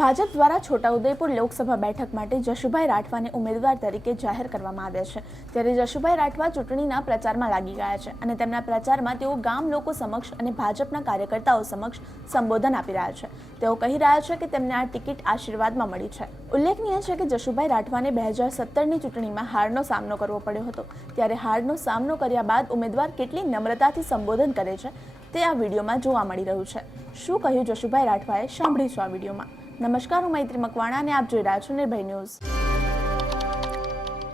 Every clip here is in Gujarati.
ભાજપ દ્વારા છોટાઉદેપુર લોકસભા બેઠક માટે જશુભાઈ રાઠવાને ઉમેદવાર તરીકે જાહેર કરવામાં આવ્યા છે. ત્યારે જશુભાઈ રાઠવા ચૂંટણીના પ્રચારમાં લાગી ગયા છે અને તેમના પ્રચારમાં તેઓ ગામ લોકો સમક્ષ અને ભાજપના કાર્યકર્તાઓ સમક્ષ સંબોધન આપી રહ્યા છે. તેઓ કહી રહ્યા છે કે તેમને આ ટિકિટ આશીર્વાદમાં મળી છે. ઉલ્લેખનીય છે કે જશુભાઈ રાઠવાને બે હજાર સત્તરની ચૂંટણીમાં હારનો સામનો કરવો પડ્યો હતો. ત્યારે હારનો સામનો કર્યા બાદ ઉમેદવાર કેટલી નમ્રતાથી સંબોધન કરે છે તે આ વિડીયોમાં જોવા મળી રહ્યું છે. શું કહ્યું જશુભાઈ રાઠવાએ? સાંભળીશું આ વિડીયોમાં. નમસ્કાર હું મૈત્રી મકવાણા અને આપ જોઈ રહ્યા છો નિર્ભય ન્યૂઝ.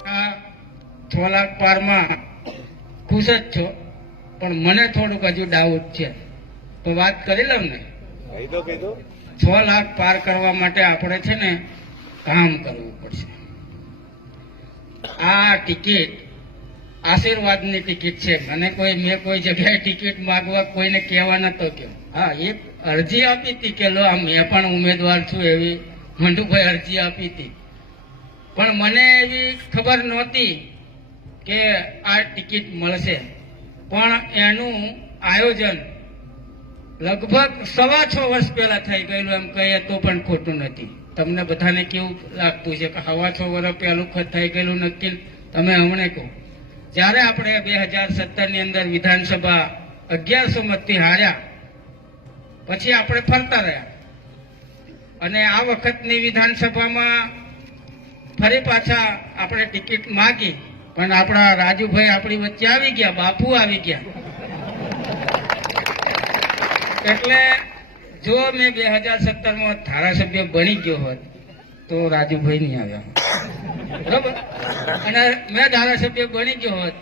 આ છ લાખ પારમાં ખુશ જ છો પણ મને થોડુંક હજુ ડાઉટ છે. તો વાત કરી લઉં ને? છ લાખ પાર કરવા માટે આપણે છે ને કામ કરવું પડશે. આ ટિકિટ આશીર્વાદની ટિકિટ છે. અને કોઈ, મેં કોઈ જગ્યાએ ટિકિટ માગવા કોઈને કહેવા નતો કે હા, એક અરજી આપી હતી કે લો, આ મેં પણ ઉમેદવાર છું એવી મંડુભાઈ અરજી આપી હતી. પણ મને એવી ખબર નહોતી કે આ ટિકિટ મળશે. પણ એનું આયોજન લગભગ સવા છ વર્ષ પહેલા થઈ ગયેલું, એમ કહીએ તો પણ ખોટું નથી. તમને બધાને કેવું લાગતું છે કે હવા છ વર્ષ પહેલું થઈ ગયેલું નક્કી? તમે હમણે કહો. જ્યારે આપણે બે હજાર સત્તરની અંદર વિધાનસભા અગિયારસો મતથી હાર્યા, પછી આપણે ફરતા રહ્યા. અને આ વખતની વિધાનસભામાં ફરી પાછા આપણે ટિકિટ માગી, પણ આપણા રાજુભાઈ આપણી વચ્ચે આવી ગયા, બાપુ આવી ગયા. એટલે જો મેં બે હજાર સત્તરમાં ધારાસભ્ય બની ગયો હોત, તો રાજુભાઈ નહીં આવ્યા. બરોબર? અને મેં ધારાસભ્ય બની ગયો હોત,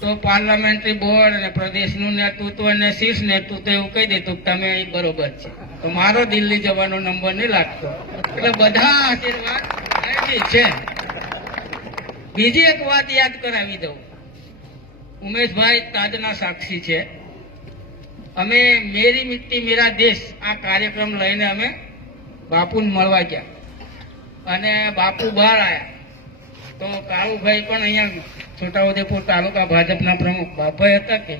તો પાર્લામેન્ટરી બોર્ડ અને પ્રદેશનું નેતૃત્વ અને શીર્ષ નેતૃત્વ એવું કહી દેતું કે તમે અહીં બરોબર છે. તો મારો દિલ્હી જવાનો નંબર નહીં લાગતો. એટલે બધા આશીર્વાદ છે. બીજી એક વાત યાદ કરાવી દઉં. ઉમેશભાઈ તાજના સાક્ષી છે. અમે મેરી મિટ્ટી મેરા દેશ આ કાર્યક્રમ લઈને અમે બાપુને મળવા ગયા. અને બાપુ બહાર આવ્યા તો કાળુભાઈ પણ અહીંયા છોટાઉદેપુર તાલુકા ભાજપના પ્રમુખ. બાપભાઈ હતા કે?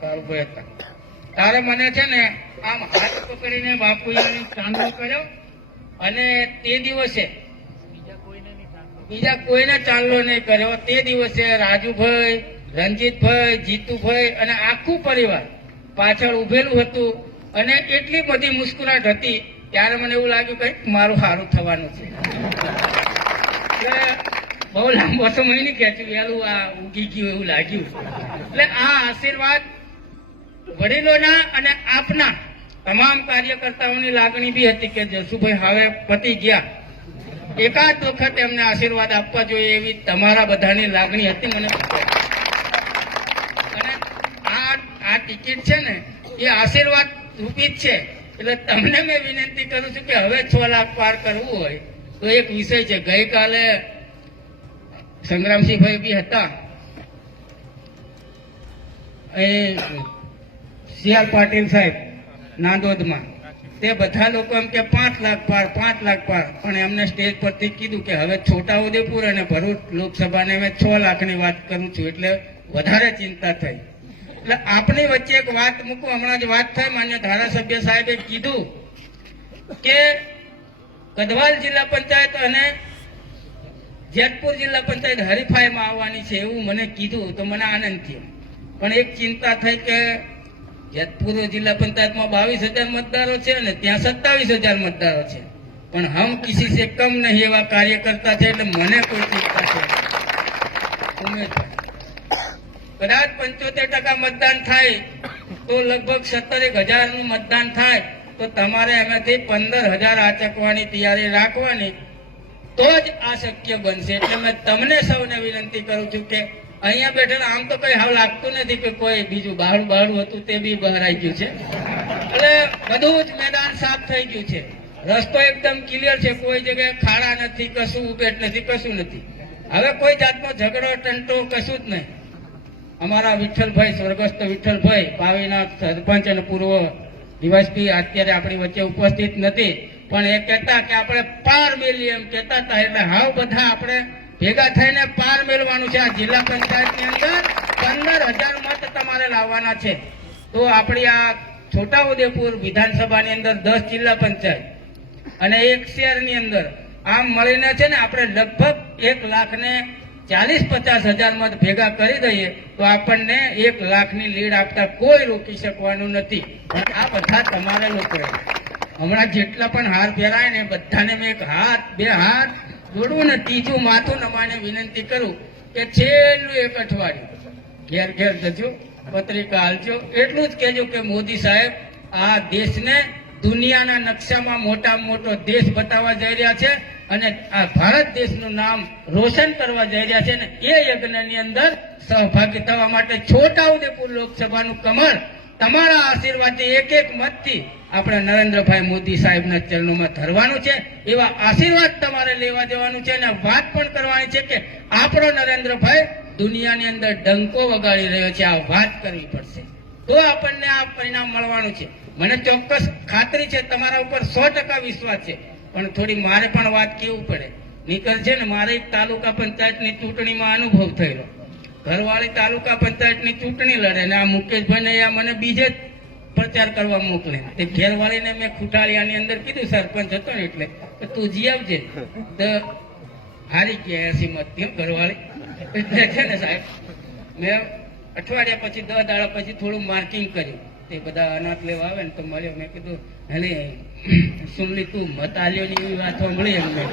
કાળુભાઈ હતા. તારે મને છે ને આમ હાથ પકડીને બાપુએ ચાંદલો કર્યો અને તે દિવસે બીજા કોઈને ચાંદલો નહીં કર્યો. તે દિવસે રાજુભાઈ રંજીતભાઈ જીતુભાઈ અને આખું પરિવાર પાછળ ઉભેલું હતું અને એટલી બધી મુસ્કુરાટ હતી. ત્યારે મને એવું લાગ્યું કે મારું સારું થવાનું છે. બહુ લાંબો સમય નહીં ખેંચ્યું વહેલું આ ઉગી ગયું એવું લાગ્યું. એટલે આ આશીર્વાદ વડીલોના અને આપના તમામ કાર્યકર્તાઓની લાગણી બી હતી કે જસુભાઈ હવે પતી ગયા. એકાદ વખત એમને આશીર્વાદ આપવા જોઈએ એવી તમારા બધાની લાગણી હતી મને. અને આ આ ટિકિટ છે ને, એ આશીર્વાદ રૂપી જ છે. એટલે તમને મેં વિનંતી કરું છું કે હવે છ લાખ પાર કરવું હોય તો એક વિષય છે, ગઈકાલે સંગ્રામસિંહભાઈ બી હતા. એ સીઆર પાટીલ સાહેબ, નાંદોદમાં. તે બધા લોકો એમ કે પાંચ લાખ પાર પાંચ લાખ પાર પણ એમને સ્ટેજ પરથી કીધું કે હવે છોટાઉદેપુર અને ભરૂચ લોકસભાને મેં છ લાખની વાત કરું છું, એટલે વધારે ચિંતા થઈ. એટલે આપની વચ્ચે એક વાત મૂકું, હમણાં જ વાત થઈ, માન્ય ધારાસભ્ય સાહેબે કીધું કે ગઢવાલ જિલ્લા પંચાયત અને જેતપુર જિલ્લા પંચાયત હરીફાઈમાં આવવાની છે એવું મને કીધું તો મને આનંદ થયો. પણ એક ચિંતા થઈ કે જેતપુર જિલ્લા પંચાયતમાં બાવીસ હજાર મતદારો છે અને ત્યાં સત્તાવીસ હજાર મતદારો છે. પણ હમ કિસી સે કમ નહીં એવા કાર્યકર્તા છે એટલે મને કોઈ ચિંતા છે કદાચ પંચોતેર ટકા મતદાન થાય તો લગભગ સત્તર એક હજારનું મતદાન થાય. તો તમારે એમાંથી પંદર હજાર આચકવાની તૈયારી રાખવાની તો જ આ શક્ય બનશે. એટલે મેં તમને સૌને વિનંતી કરું છું કે અહીંયા બેઠેલા, આમ તો કઈ હાવ લાગતું નથી કે કોઈ બીજું બહારું બહારું હતું તે બી બહાર આવી ગયું છે. એટલે બધું જ મેદાન સાફ થઈ ગયું છે. રસ્તો એકદમ ક્લિયર છે. કોઈ જગ્યાએ ખાડા નથી, કશું ઉભેટ નથી, કશું નથી. હવે કોઈ જાતનો ઝઘડો, ટંટો કશું જ નહીં. અમારા વિઠ્ઠલભાઈ, સ્વર્ગસ્થ વિઠ્ઠલભાઈ, પાવીના સરપંચ અને પૂર્વ ડીવાયસપી અત્યારે આપણી વચ્ચે ઉપસ્થિત નથી, પણ એ કહેતા કે આપણે પાર મેળવીએ એમ કહેતા હતા, એટલે હાવ બધા આપણે ભેગા થઈને પાર મેળવાનું છે. આ જિલ્લા પંચાયતની અંદર પંદર હજાર મત તમારે લાવવાના છે. તો આપણી આ છોટાઉદેપુર વિધાનસભાની અંદર દસ જિલ્લા પંચાયત અને એક શહેરની અંદર આમ મળીને છે ને આપણે લગભગ એક લાખ ને ચાલીસ પચાસ હજારમાં ભેગા કરી દઈએ તો આપણને એક લાખની લીડ આપતા કોઈ રોકી શકવાનું નથી. આ બધા તમારા લોકો. હમણાં જેટલા પણ હાર ફેરાય ને બધાને મેં એક હાથ, બે હાથ જોડવું ને ત્રીજું માથું નમાને વિનંતી કરું કે છેલ્લું એક અઠવાડિયું. ઘેર ઘેર જજો, પત્રિકા હાલજો. એટલું જ કહેજો કે મોદી સાહેબ, આ દેશને દુનિયાના નકશામાં મોટામાં મોટો દેશ બતાવવા જઈ રહ્યા છે. અને આ ભારત દેશનું નામ રોશન કરવા જઈ રહ્યા છે ને એ યજ્ઞની અંદર સહભાગી થવા માટે છોટાઉદેપુર લોકસભાનું કમળ તમારા આશીર્વાદથી એક એક મતથી આપણે નરેન્દ્રભાઈ મોદી સાહેબના ચરણોમાં ધરવાનું છે. એવા આશીર્વાદ તમારે લેવા દેવાનું છે અને વાત પણ કરવાની છે કે આપણો નરેન્દ્રભાઈ દુનિયાની અંદર ડંકો વગાડી રહ્યો છે. આ વાત કરવી પડશે. તો આપણને આ પરિણામ મળવાનું છે. મને ચોક્કસ ખાતરી છે તમારા ઉપર સો ટકા વિશ્વાસ છે. પણ થોડી મારે પણ વાત કેવું પડે. નીકળ છે ને, મારે તાલુકા પંચાયતની ચૂંટણીમાં અનુભવ થયેલો. ઘરવાળી તાલુકા પંચાયતની ચૂંટણી લડે ને આ મુકેશભાઈ ને મને બીજે જ પ્રચાર કરવા મોકલે. તે ઘેરવાળીને મેં ખુટાળિયાની અંદર કીધું, સરપંચ હતો ને એટલે. કે તું જી આવજે. તો હારી ગયા એસી મત કેમ ઘરવાળી? એટલે છે ને સાહેબ, મેં અઠવાડિયા પછી, દસ દાડા પછી થોડું માર્કિંગ કર્યું. તે બધા અનાથ લેવા આવે ને તો મળ્યો. મેં કીધું હલે સુમલી, તું મત આલ્યો ની એવી વાત સાંભળી એમ મેં.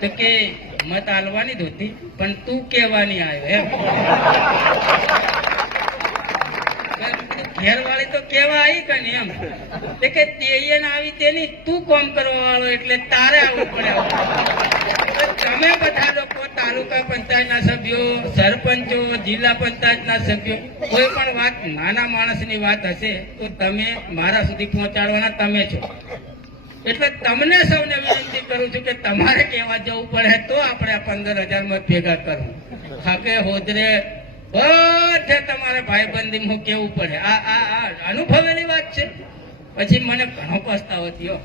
તો કે, મત આલવાની જ હતી, પણ તું કેવાની આવ્યો. એમ. ઘેરવાળી તો કેવા આવી કે ને એમ. તે કે તે આવી તેની તું કોમ કરવા વાળો એટલે તારે આવવું પડે તમે બધા લોકો, તાલુકા પંચાયતના સભ્યો, સરપંચો, જિલ્લા પંચાયતના સભ્યો, કોઈ પણ વાત નાના માણસની વાત હશે તો તમે મારા સુધી પહોંચાડવાના તમે છો. એટલે તમને સૌને વિનંતી કરું છું કે તમારે કહેવા જવું પડે તો આપણે આ પંદર હજાર મત ભેગા કરવું. હાકે હોદરે બધે તમારે ભાઈબંધી હું કેવું પડે? આ આ અનુભવેલી વાત છે. પછી મને ઘણો પસ્તાવો થયો.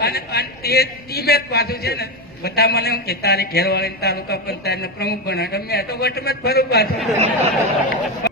અને એ તે ટીમે જ પાછું છે ને, બધા મને એમ કે, તારી ઘેરવાળી તાલુકા પંચાયતના પ્રમુખ બનાવે મેં તો વટમાં જ ફરું પાછું.